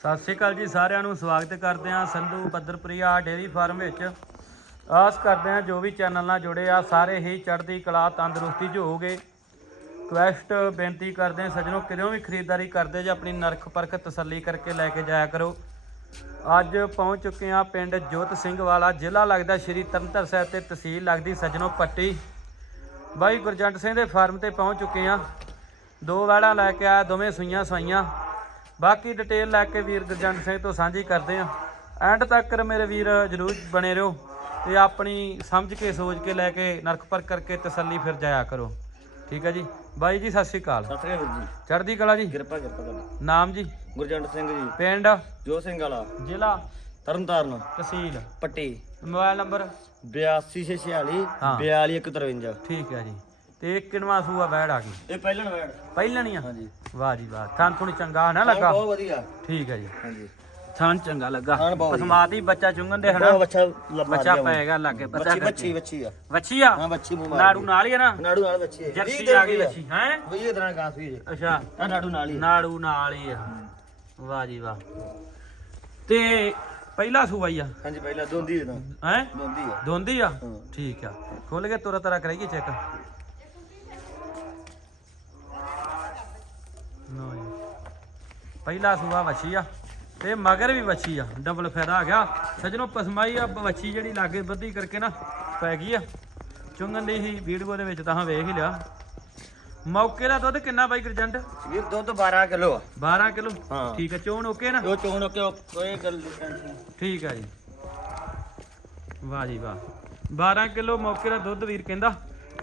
ਸਤਿ ਸ਼੍ਰੀ ਅਕਾਲ ਜੀ, ਸਾਰਿਆਂ ਨੂੰ ਸਵਾਗਤ ਕਰਦੇ ਹਾਂ ਸੰਧੂ ਬੱਦਰਪ੍ਰਿਆ ਡੇਅਰੀ ਫਾਰਮ ਵਿੱਚ। ਆਸ ਕਰਦੇ ਹਾਂ ਜੋ ਵੀ ਚੈਨਲ ਨਾਲ ਜੁੜੇ ਆ, ਸਾਰੇ ਹੀ ਚੜ੍ਹਦੀ ਕਲਾ, ਤੰਦਰੁਸਤੀ 'ਚ ਹੋਵੋਗੇ ਰਿਕਵੈਸਟ ਬੇਨਤੀ ਕਰਦੇ ਹਾਂ, ਸੱਜਣੋ, ਕਿਦੋਂ ਵੀ ਖਰੀਦਦਾਰੀ ਕਰਦੇ ਜੇ ਆਪਣੀ ਨਰਖ ਪਰਖ ਤਸੱਲੀ ਕਰਕੇ ਲੈ ਕੇ ਜਾਇਆ ਕਰੋ। ਅੱਜ ਪਹੁੰਚ ਚੁੱਕੇ ਹਾਂ ਪਿੰਡ ਜੋਤ ਸਿੰਘ ਵਾਲਾ, ਜ਼ਿਲ੍ਹਾ ਲੱਗਦਾ ਸ਼੍ਰੀ ਤਰਨਤਾਰਨ ਸਾਹਿਬ ਤੇ ਤਹਿਸੀਲ ਲੱਗਦੀ ਸੱਜਣੋ ਪੱਟੀ। ਬਾਈ ਗੁਰਜੰਟ ਸਿੰਘ ਦੇ ਫਾਰਮ ਤੇ ਪਹੁੰਚ ਚੁੱਕੇ ਹਾਂ। ਦੋ ਵੈੜਾਂ ਲੈ ਕੇ ਆਇਆ, ਦੋਵੇਂ ਸੂਈਆਂ ਸਵਾਈਆਂ। ਬਾਕੀ ਡਿਟੇਲ ਲੈ ਕੇ ਵੀਰ ਗੁਰਜੰਟ ਸਿੰਘ ਤੋਂ ਸਾਂਝੀ ਕਰਦੇ ਹਾਂ। ਐਂਡ ਤੱਕ ਮੇਰੇ ਵੀਰ ਜਰੂਰ ਬਣੇ ਰਹੋ ਤੇ ਆਪਣੀ ਸਮਝ ਕੇ ਸੋਚ ਕੇ ਲੈ ਕੇ ਨਰਕ ਪਰ ਕਰਕੇ ਤਸੱਲੀ ਫਿਰ ਜਾਇਆ ਕਰੋ। ਠੀਕ ਹੈ ਜੀ? ਬਾਈ ਜੀ ਸਤਿ ਸ਼੍ਰੀ ਅਕਾਲ। ਸਤਿ ਸ੍ਰੀ ਅਕਾਲ ਜੀ। ਚੜ੍ਹਦੀ ਕਲਾ ਜੀ? ਕਿਰਪਾ ਕਿਰਪਾ ਤੁਹਾਡੀ ਨਾਮ ਜੀ? ਗੁਰਜੰਟ ਸਿੰਘ ਜੀ। ਪਿੰਡ? ਜੋ ਸਿੰਘ ਵਾਲਾ। ਜ਼ਿਲ੍ਹਾ? ਤਰਨਤਾਰਨ। ਤਹਿਸੀਲ? ਪੱਟੀ। Mobile number? 8246 ਹਾਂ। 4253 ਠੀਕ ਹੈ ਜੀ। ਤੇ ਕਿਨਵਾ ਸੂਆ ਬੈੜ ਆ ਗਈ। ਇਹ ਪਹਿਲਣ ਵੈੜ। ਪਹਿਲਣੀ ਆ? ਹਾਂਜੀ। ਵਾਹ ਜੀ ਵਾਹ ਥਾਂ ਥੋੜੀ ਚੰਗਾ ਨਾ ਲੱਗਾ? ਬਹੁਤ ਵਧੀਆ। ਠੀਕ ਹੈ ਜੀ। ਹਾਂਜੀ। ਥਾਂ ਚੰਗਾ ਲੱਗਾ। ਥਣ ਬਹੁਤ ਵਧੀਆ। ਪਸਮਾਤੀ ਬੱਚਾ ਚੁੰਗਣ ਦੇ ਹਨਾ? ਬਹੁਤ ਬੱਚਾ ਲੱਭਾ ਬੱਚਾ ਪਏਗਾ ਲੱਗੇ ਪਤਾ ਬੱਚੀ ਕਰਕੇ। ਬੱਚੀ ਬੱਚੀ ਆ। ਵੱਛੀ ਆ? ਹਾਂ ਬੱਚੀ ਮੂੰਹ ਮਾਰ ਨਾੜੂ ਨਾਲ ਹੀ ਆ ਨਾ? ਨਾੜੂ ਨਾਲ ਬੱਚੀ ਹੈ। ਜਰਸੀ ਆ ਗਈ ਵੱਛੀ ਹੈ? ਵੀ ਤਰ੍ਹਾਂ ਕਾਸ ਵੀ ਜੀ। ਅੱਛਾ। ਆ ਨਾੜੂ ਨਾਲ ਹੀ। ਨਾੜੂ ਨਾਲ ਹੀ ਆ। ਵਾਹ ਜੀ ਵਾਹ। ਤੇ ਪਹਿਲਾ ਸੂਆ ਹੀ ਆ? ਹਾਂਜੀ ਪਹਿਲਾਂ ਦੋਂਦੀ ਹੈ ਹੈ? ਦੋਂਦੀ ਆ। ਦੋਂਦੀ ਆ? ਹਾਂ। ਠੀਕ ਆ। ਖੁੱਲ ਕੇ ਤੁਰਾ ਤਰਾ ਕਰਾਈਏ ਚੈੱਕ ਲਓ ਜੀ। ਪਹਿਲਾ ਸੂਆ ਵੱਛੀ ਆ ਤੇ ਮਗਰ ਵੀ ਵੱਛੀ ਆ ਡਬਲ ਫਾਇਦਾ ਆ ਗਿਆ। ਸਜਣੋ ਪਸਮਾਈ ਆ ਵੱਛੀ ਜਿਹੜੀ ਲਾਗੇ ਬੱਧੀ ਕਰਕੇ ਨਾ ਪੈ ਗਈ ਆ। ਚੁੰਗਣ ਦੀ ਹੀ ਵੀਡੀਓ ਦੇ ਵਿੱਚ ਤਾਂ ਵੇਖ ਹੀ ਲਿਆ। ਮੌਕੇ ਦਾ ਦੁੱਧ ਕਿੰਨਾ ਬਾਈ ਗਰਜੰਟ? ਵੀਰ ਦੁੱਧ 12 ਕਿਲੋ ਆ। 12 ਕਿਲੋ? ਹਾਂ। ਠੀਕ ਹੈ ਚੋਣ ਓਕੇ ਨਾ? ਜੋ ਚੋਣ ਕਿ ਕੋਈ ਗੱਲ ਨਹੀਂ ਠੀਕ ਹੈ ਜੀ। ਵਾਹ ਜੀ ਵਾਹ। 12 ਕਿਲੋ ਮੌਕੇ ਦਾ ਦੁੱਧ ਵੀਰ ਕਹਿੰਦਾ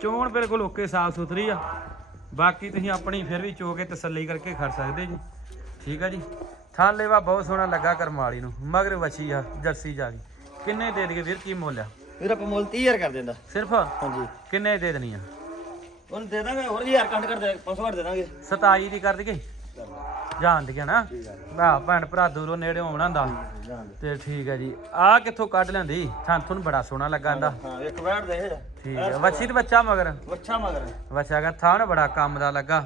ਚੋਣ ਬਿਲਕੁਲ ਓਕੇ ਸਾਫ਼ ਸੁਥਰੀ ਆ। ਬਾਕੀ ਤੁਸੀਂ ਆਪਣੀ ਫਿਰ ਵੀ ਚੋ ਕੇ ਤਸੱਲੀ ਕਰਕੇ ਖੜ ਸਕਦੇ ਜੀ। ਠੀਕ ਆ ਜੀ। ਥਾਂ ਲੈਵਾ ਬਹੁਤ ਸੋਹਣਾ ਲੱਗਾ ਕਰਮਾਲੀ ਨੂੰ ਮਗਰ ਵਛੀ ਆ ਜਰਸੀ ਜਾ ਗਈ। ਕਿੰਨੇ ਦੇ ਦੇਗੇ ਵੀਰ ਕੀ ਮੁੱਲ ਆ? ਵੀਰ ਆਪਾਂ ਮੁੱਲ 30000 ਕਰ ਦਿੰਦਾ। ਸਿਰਫ? ਹਾਂਜੀ। ਕਿੰਨੇ ਦੇ ਦੇਣੀ ਆ? ਉਹਨੂੰ ਦੇ ਦਾਂਗੇ ਹੋਰ 1000 ਕੰਡ ਕਰ ਦੇ 500 ਘੱਟ ਦੇ ਦਾਂਗੇ। 27 ਦੀ ਕਰ ਦਈਏ? ਜਾਣ ਦੀਆਂ ਨਾ? ਭਾ ਭੈਣ ਭਰਾ ਦੂਰੋਂ ਨੇੜੇ ਆਉਣਾ ਦੇ। ਤੇ ਠੀਕ ਹੈ ਜੀ। ਆ ਕਿੱਥੋਂ ਕੱਢ ਲੈਂਦੀ? ਥਾਂ ਤੁਹਾਨੂੰ ਬੜਾ ਸੋਹਣਾ ਲੱਗਾ ਇਹਦਾ ਹਾਂ ਇੱਕ ਵੈਟ ਦੇ। ਠੀਕ ਹੈ ਵੱਛੀ ਤੇ ਬੱਚਾ ਮਗਰ? ਵੱਛਾ ਮਗਰ। ਬੱਚਾ ਦਾ ਥਾਣ ਬੜਾ ਕੰਮ ਦਾ ਲੱਗਾ।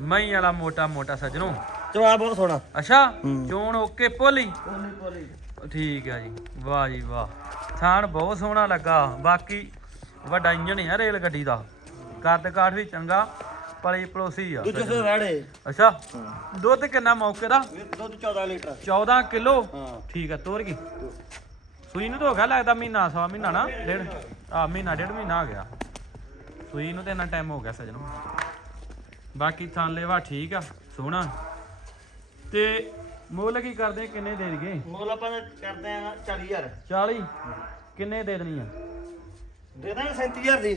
ਮਈ ਵਾਲਾ ਮੋਟਾ ਮੋਟਾ ਸਜਣੋ। ਜਵਾਬ ਬਹੁਤ ਸੋਹਣਾ। ਅੱਛਾ। ਚੋਣ ਓਕੇ ਪੋਲੀ ਕੋਲੀ ਕੋਲੀ ਠੀਕ ਹੈ ਜੀ। ਵਾਹ ਜੀ ਵਾਹ। ਥਾਣ ਬਹੁਤ ਸੋਹਣਾ ਲੱਗਾ। ਬਾਕੀ ਵੱਡਾ ਇੰਜਣ ਹੈ ਰੇਲ ਗੱਡੀ ਦਾ। ਕੱਦ ਕਾਠ ਵੀ ਚੰਗਾ ਪਲੀ ਪਲੋਸੀ ਆ। ਦੂਜੇ ਸੇ ਵੈੜੇ ਅੱਛਾ? ਦੁੱਧ ਕਿੰਨਾ ਮੌਕੇ ਦਾ? ਦੁੱਧ 14 ਲੀਟਰ। 14 ਕਿਲੋ? ਹਾਂ। ਠੀਕ ਹੈ ਤੋਰ ਗਈ। ਸੂਈ ਨੂੰ ਤਾਂ ਹੋ ਗਿਆ ਲੱਗਦਾ ਮਹੀਨਾ ਸਵਾ ਮਹੀਨਾ ਨਾ? ਡੇਢ ਆ ਮਹੀਨਾ ਡੇਢ ਮਹੀਨਾ ਆ ਗਿਆ। ਸੂਈ ਨੂੰ ਤੇ ਇੰਨਾ ਟਾਈਮ ਹੋ ਗਿਆ ਸਜਣੋ। ਬਾਕੀ ਥਾਂ ਲੈਵਾ ਠੀਕ ਆ ਸੋਹਣਾ। ਤੇ ਮੁੱਲ ਕੀ ਕਰਦੇ ਕਿੰਨੇ ਦੇ ਦਈਏ? ਮੁੱਲ ਆਪਾਂ ਤਾਂ ਕਰਦੇ ਆ 40000 40 ਕਿੰਨੇ ਦੇ ਦੇਣੀ ਆ? ਦੇ ਦਾਂਗੇ 37000 ਦੀ।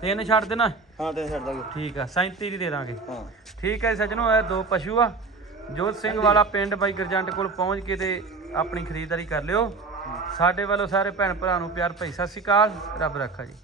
ਤਿੰਨ ਛੱਡ ਦੇਣਾ? ਹਾਂ ਤੇ ਛੱਡ ਦਾਂਗੇ। ਠੀਕ ਆ 37 ਦੀ ਦੇ ਦਾਂਗੇ। ਹਾਂ। ਠੀਕ ਹੈ ਸਜਣੋ ਇਹ ਦੋ ਪਸ਼ੂ ਆ। ਜੋਤ ਸਿੰਘ ਵਾਲਾ ਪਿੰਡ ਬਾਈ ਗਰਜੰਟ ਕੋਲ ਪਹੁੰਚ ਕੇ ਤੇ ਆਪਣੀ ਖਰੀਦਦਾਰੀ ਕਰ ਲਿਓ। ਸਾਡੇ ਵੱਲੋਂ ਸਾਰੇ ਭੈਣ ਭਰਾ ਨੂੰ ਪਿਆਰ ਭਈ ਸਤਿ ਸ਼੍ਰੀ ਅਕਾਲ। ਰੱਬ ਰੱਖਾ ਜੀ।